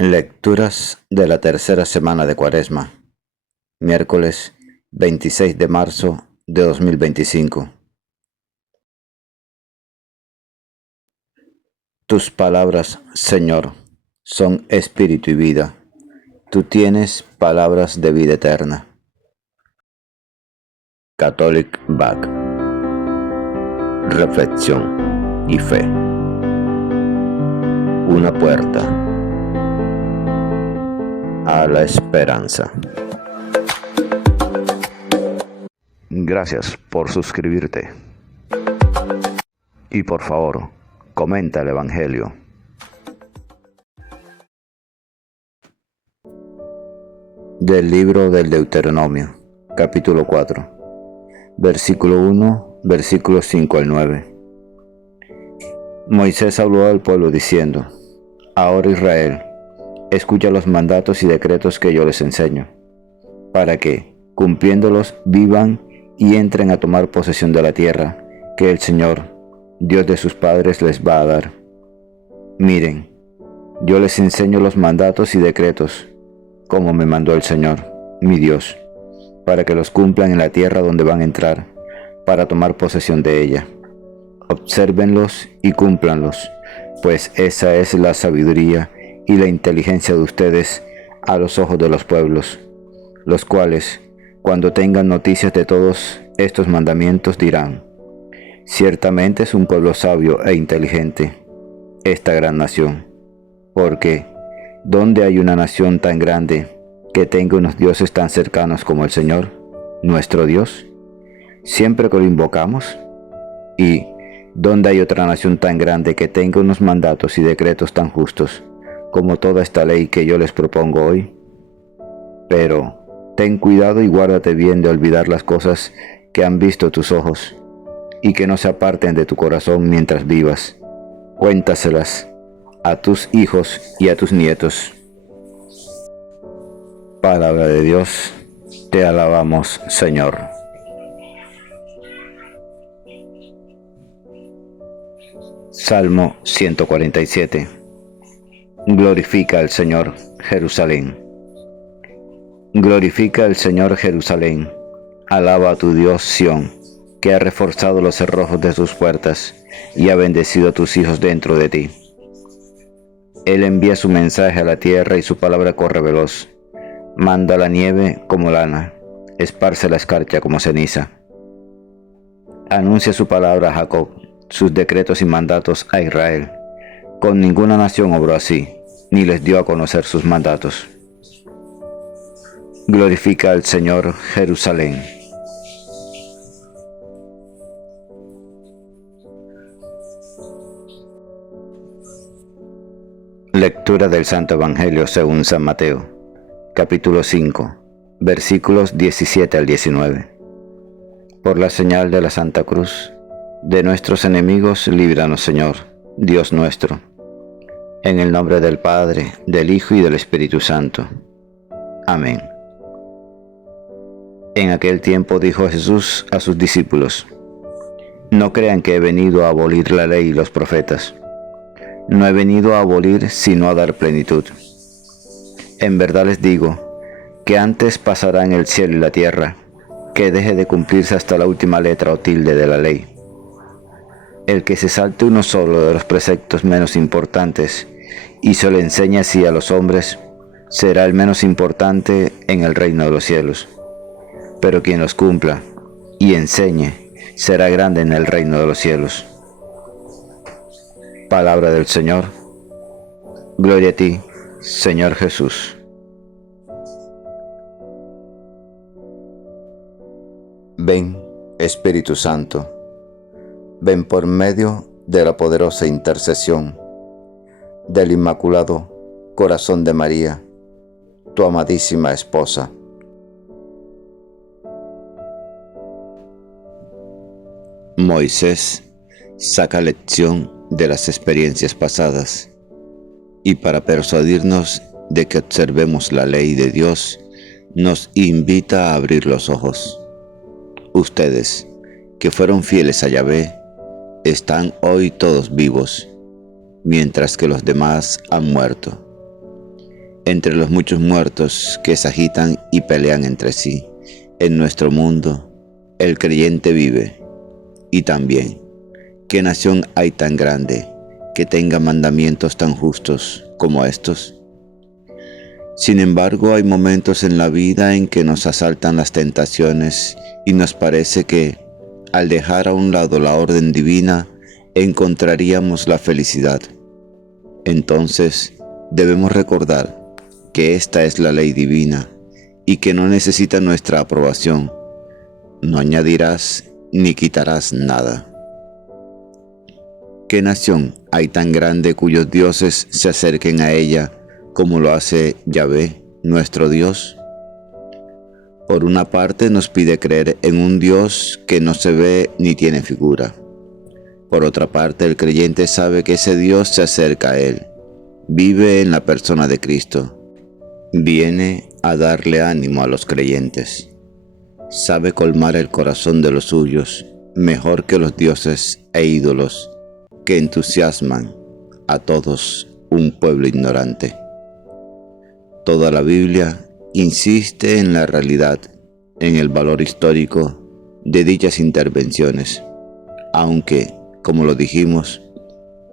Lecturas de la tercera semana de Cuaresma, miércoles 26 de marzo de 2025. Tus palabras, Señor, son espíritu y vida. Tú tienes palabras de vida eterna. Catholic Back. Reflexión y fe. Una puerta a la esperanza. Gracias por suscribirte. Y por favor, comenta el Evangelio. Del libro del Deuteronomio, capítulo 4, versículo 1, versículos 5 al 9. Moisés habló al pueblo diciendo: Ahora Israel, escucha los mandatos y decretos que yo les enseño, para que, cumpliéndolos, vivan y entren a tomar posesión de la tierra que el Señor, Dios de sus padres, les va a dar. Miren, yo les enseño los mandatos y decretos, como me mandó el Señor, mi Dios, para que los cumplan en la tierra donde van a entrar, para tomar posesión de ella. Obsérvenlos y cúmplanlos, pues esa es la sabiduría y la inteligencia de ustedes a los ojos de los pueblos, los cuales, cuando tengan noticias de todos estos mandamientos, dirán: ciertamente es un pueblo sabio e inteligente, esta gran nación. Porque, ¿dónde hay una nación tan grande que tenga unos dioses tan cercanos como el Señor, nuestro Dios, siempre que lo invocamos? ¿Y dónde hay otra nación tan grande que tenga unos mandatos y decretos tan justos como toda esta ley que yo les propongo hoy? Pero ten cuidado y guárdate bien de olvidar las cosas que han visto tus ojos, y que no se aparten de tu corazón mientras vivas. Cuéntaselas a tus hijos y a tus nietos. Palabra de Dios, te alabamos, Señor. Salmo 147. Glorifica al Señor, Jerusalén. Glorifica al Señor, Jerusalén. Alaba a tu Dios, Sión, que ha reforzado los cerrojos de sus puertas y ha bendecido a tus hijos dentro de ti. Él envía su mensaje a la tierra y su palabra corre veloz. Manda la nieve como lana, esparce la escarcha como ceniza. Anuncia su palabra a Jacob, sus decretos y mandatos a Israel. Con ninguna nación obró así, ni les dio a conocer sus mandatos. Glorifica al Señor, Jerusalén. Lectura del Santo Evangelio según San Mateo, capítulo 5, versículos 17 al 19. Por la señal de la Santa Cruz, de nuestros enemigos, líbranos, Señor, Dios nuestro. En el nombre del Padre, del Hijo y del Espíritu Santo. Amén. En aquel tiempo dijo Jesús a sus discípulos: No crean que he venido a abolir la ley y los profetas. No he venido a abolir, sino a dar plenitud. En verdad les digo, que antes pasarán el cielo y la tierra, que deje de cumplirse hasta la última letra o tilde de la ley. El que se salte uno solo de los preceptos menos importantes y se le enseñe así a los hombres, será el menos importante en el reino de los cielos. Pero quien los cumpla y enseñe, será grande en el reino de los cielos. Palabra del Señor. Gloria a ti, Señor Jesús. Ven, Espíritu Santo, ven por medio de la poderosa intercesión del Inmaculado Corazón de María, tu amadísima esposa. Moisés saca lección de las experiencias pasadas y para persuadirnos de que observemos la ley de Dios, nos invita a abrir los ojos. Ustedes, que fueron fieles a Yahvé, están hoy todos vivos, mientras que los demás han muerto. entre los muchos muertos que se agitan y pelean entre sí. En nuestro mundo, el creyente vive. Y también, ¿qué nación hay tan grande que tenga mandamientos tan justos como estos? Sin embargo, hay momentos en la vida en que nos asaltan las tentaciones y nos parece que, al dejar a un lado la orden divina, encontraríamos la felicidad. Entonces, debemos recordar que esta es la ley divina y que no necesita nuestra aprobación. No añadirás ni quitarás nada. ¿Qué nación hay tan grande cuyos dioses se acerquen a ella como lo hace Yahvé, nuestro Dios? Por una parte nos pide creer en un Dios que no se ve ni tiene figura. Por otra parte, el creyente sabe que ese Dios se acerca a él, vive en la persona de Cristo, viene a darle ánimo a los creyentes. Sabe colmar el corazón de los suyos mejor que los dioses e ídolos que entusiasman a todos un pueblo ignorante. Toda la Biblia insiste en la realidad, en el valor histórico de dichas intervenciones, aunque, como lo dijimos,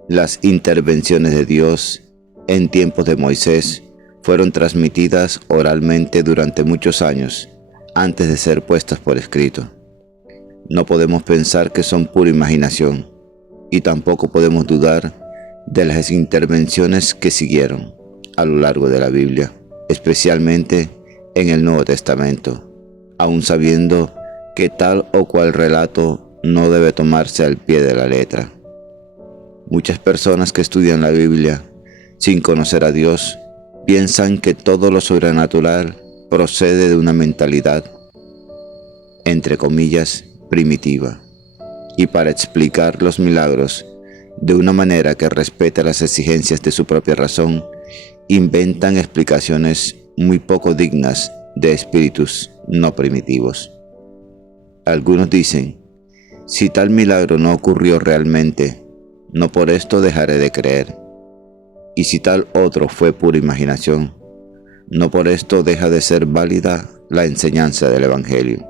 las intervenciones de Dios en tiempos de Moisés fueron transmitidas oralmente durante muchos años antes de ser puestas por escrito. No podemos pensar que son pura imaginación, y tampoco podemos dudar de las intervenciones que siguieron a lo largo de la Biblia, especialmente en el Nuevo Testamento, aun sabiendo que tal o cual relato no debe tomarse al pie de la letra. Muchas personas que estudian la Biblia sin conocer a Dios piensan que todo lo sobrenatural procede de una mentalidad, entre comillas, primitiva, y para explicar los milagros de una manera que respete las exigencias de su propia razón, inventan explicaciones muy poco dignas de espíritus no primitivos. Algunos dicen, si tal milagro no ocurrió realmente, no por esto dejaré de creer. Y si tal otro fue pura imaginación, no por esto deja de ser válida la enseñanza del Evangelio.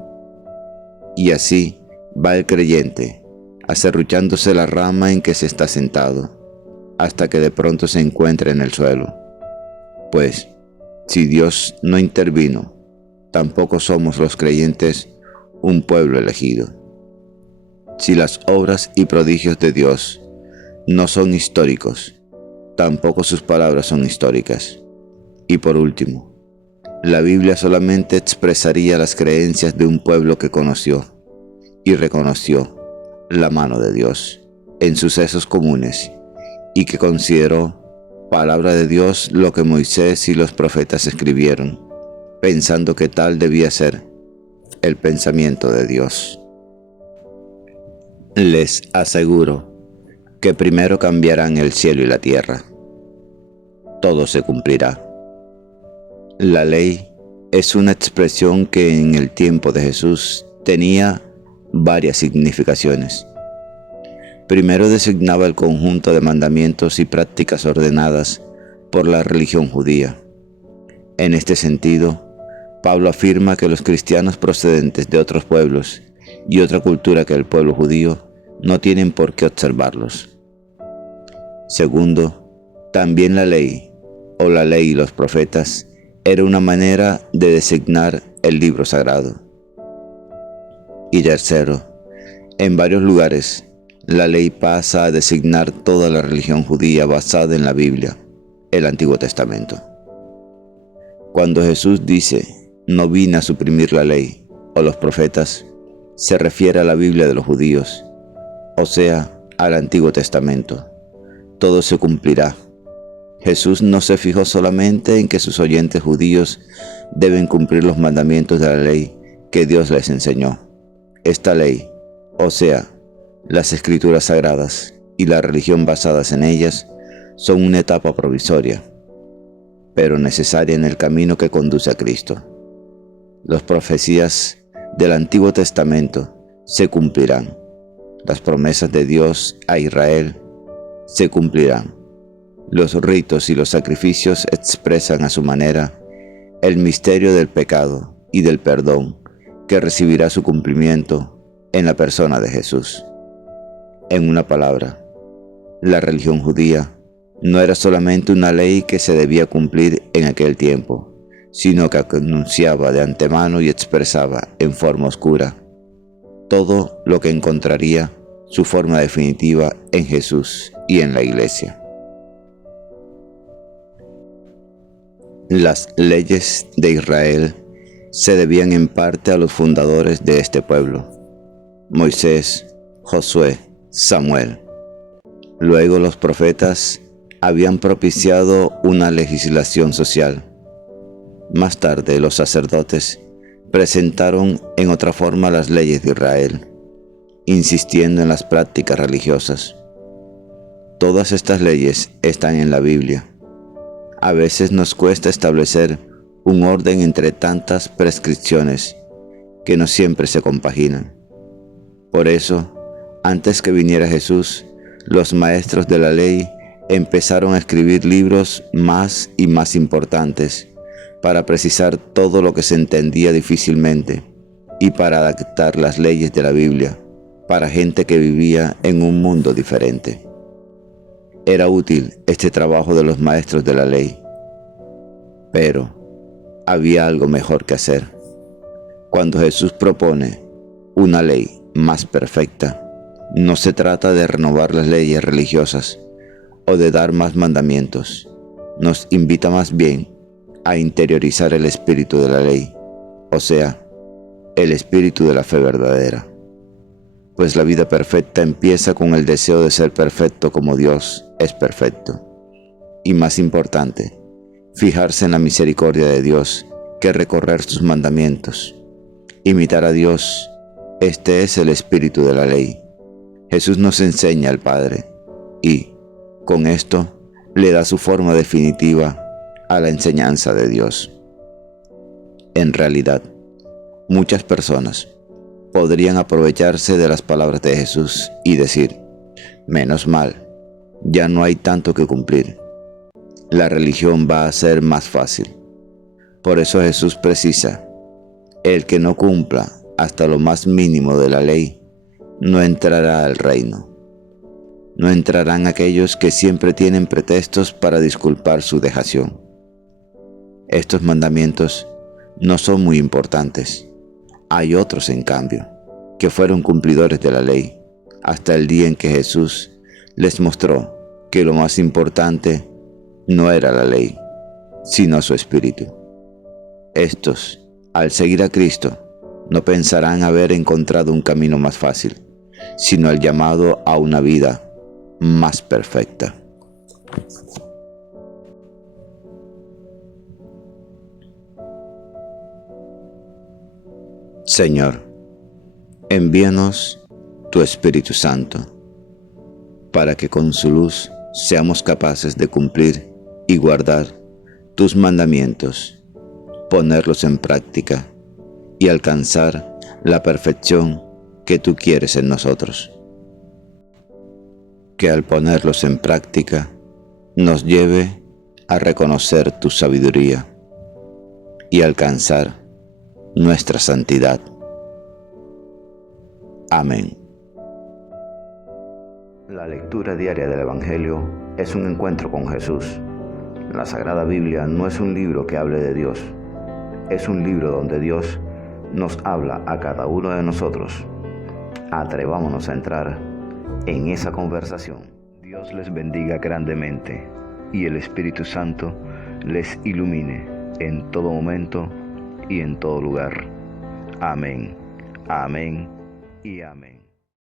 Y así va el creyente, aserruchándose la rama en que se está sentado, hasta que de pronto se encuentre en el suelo. Pues, si Dios no intervino, tampoco somos los creyentes un pueblo elegido. Si las obras y prodigios de Dios no son históricos, tampoco sus palabras son históricas. Y por último, la Biblia solamente expresaría las creencias de un pueblo que conoció y reconoció la mano de Dios en sucesos comunes y que consideró palabra de Dios lo que Moisés y los profetas escribieron, pensando que tal debía ser el pensamiento de Dios. Les aseguro que primero cambiarán el cielo y la tierra. Todo se cumplirá. La ley es una expresión que en el tiempo de Jesús tenía varias significaciones. Primero designaba el conjunto de mandamientos y prácticas ordenadas por la religión judía. En este sentido, Pablo afirma que los cristianos procedentes de otros pueblos y otra cultura que el pueblo judío no tienen por qué observarlos. Segundo, también la ley, o la ley y los profetas, era una manera de designar el libro sagrado. Y tercero, en varios lugares, la ley pasa a designar toda la religión judía basada en la Biblia, el Antiguo Testamento. Cuando Jesús dice, no vine a suprimir la ley o los profetas, se refiere a la Biblia de los judíos, o sea, al Antiguo Testamento. Todo se cumplirá. Jesús no se fijó solamente en que sus oyentes judíos deben cumplir los mandamientos de la ley que Dios les enseñó. Esta ley, o sea, las escrituras sagradas y la religión basadas en ellas, son una etapa provisoria, pero necesaria en el camino que conduce a Cristo. Las profecías del Antiguo Testamento se cumplirán. Las promesas de Dios a Israel se cumplirán. Los ritos y los sacrificios expresan a su manera el misterio del pecado y del perdón que recibirá su cumplimiento en la persona de Jesús. En una palabra, la religión judía no era solamente una ley que se debía cumplir en aquel tiempo, sino que anunciaba de antemano y expresaba en forma oscura todo lo que encontraría su forma definitiva en Jesús y en la Iglesia. Las leyes de Israel se debían en parte a los fundadores de este pueblo, Moisés, Josué, Samuel. Luego los profetas habían propiciado una legislación social. Más tarde los sacerdotes presentaron en otra forma las leyes de Israel, insistiendo en las prácticas religiosas. Todas estas leyes están en la Biblia. A veces nos cuesta establecer un orden entre tantas prescripciones que no siempre se compaginan. Por eso, antes que viniera Jesús, los maestros de la ley empezaron a escribir libros más y más importantes para precisar todo lo que se entendía difícilmente y para adaptar las leyes de la Biblia para gente que vivía en un mundo diferente. Era útil este trabajo de los maestros de la ley, pero había algo mejor que hacer. Cuando Jesús propone una ley más perfecta, no se trata de renovar las leyes religiosas o de dar más mandamientos. Nos invita más bien a interiorizar el espíritu de la ley, o sea, el espíritu de la fe verdadera. Pues la vida perfecta empieza con el deseo de ser perfecto como Dios es perfecto. Y más importante, fijarse en la misericordia de Dios que recorrer sus mandamientos. Imitar a Dios, este es el espíritu de la ley. Jesús nos enseña al Padre y, con esto, le da su forma definitiva a la enseñanza de Dios. En realidad, muchas personas podrían aprovecharse de las palabras de Jesús y decir: menos mal, ya no hay tanto que cumplir. La religión va a ser más fácil. Por eso Jesús precisa: el que no cumpla hasta lo más mínimo de la ley, no entrará al reino. No entrarán aquellos que siempre tienen pretextos para disculpar su dejación. Estos mandamientos no son muy importantes. Hay otros, en cambio, que fueron cumplidores de la ley, hasta el día en que Jesús les mostró que lo más importante no era la ley, sino su espíritu. Estos, al seguir a Cristo, no pensarán haber encontrado un camino más fácil, sino el llamado a una vida más perfecta. Señor, envíanos tu Espíritu Santo, para que con su luz seamos capaces de cumplir y guardar tus mandamientos, ponerlos en práctica y alcanzar la perfección que tú quieres en nosotros. Que al ponerlos en práctica nos lleve a reconocer tu sabiduría y alcanzar nuestra santidad. Amén. La lectura diaria del Evangelio es un encuentro con Jesús. La Sagrada Biblia no es un libro que hable de Dios, es un libro donde Dios nos habla a cada uno de nosotros. Atrevámonos a entrar en esa conversación. Dios les bendiga grandemente y el Espíritu Santo les ilumine en todo momento y en todo lugar. Amén, amén y amén.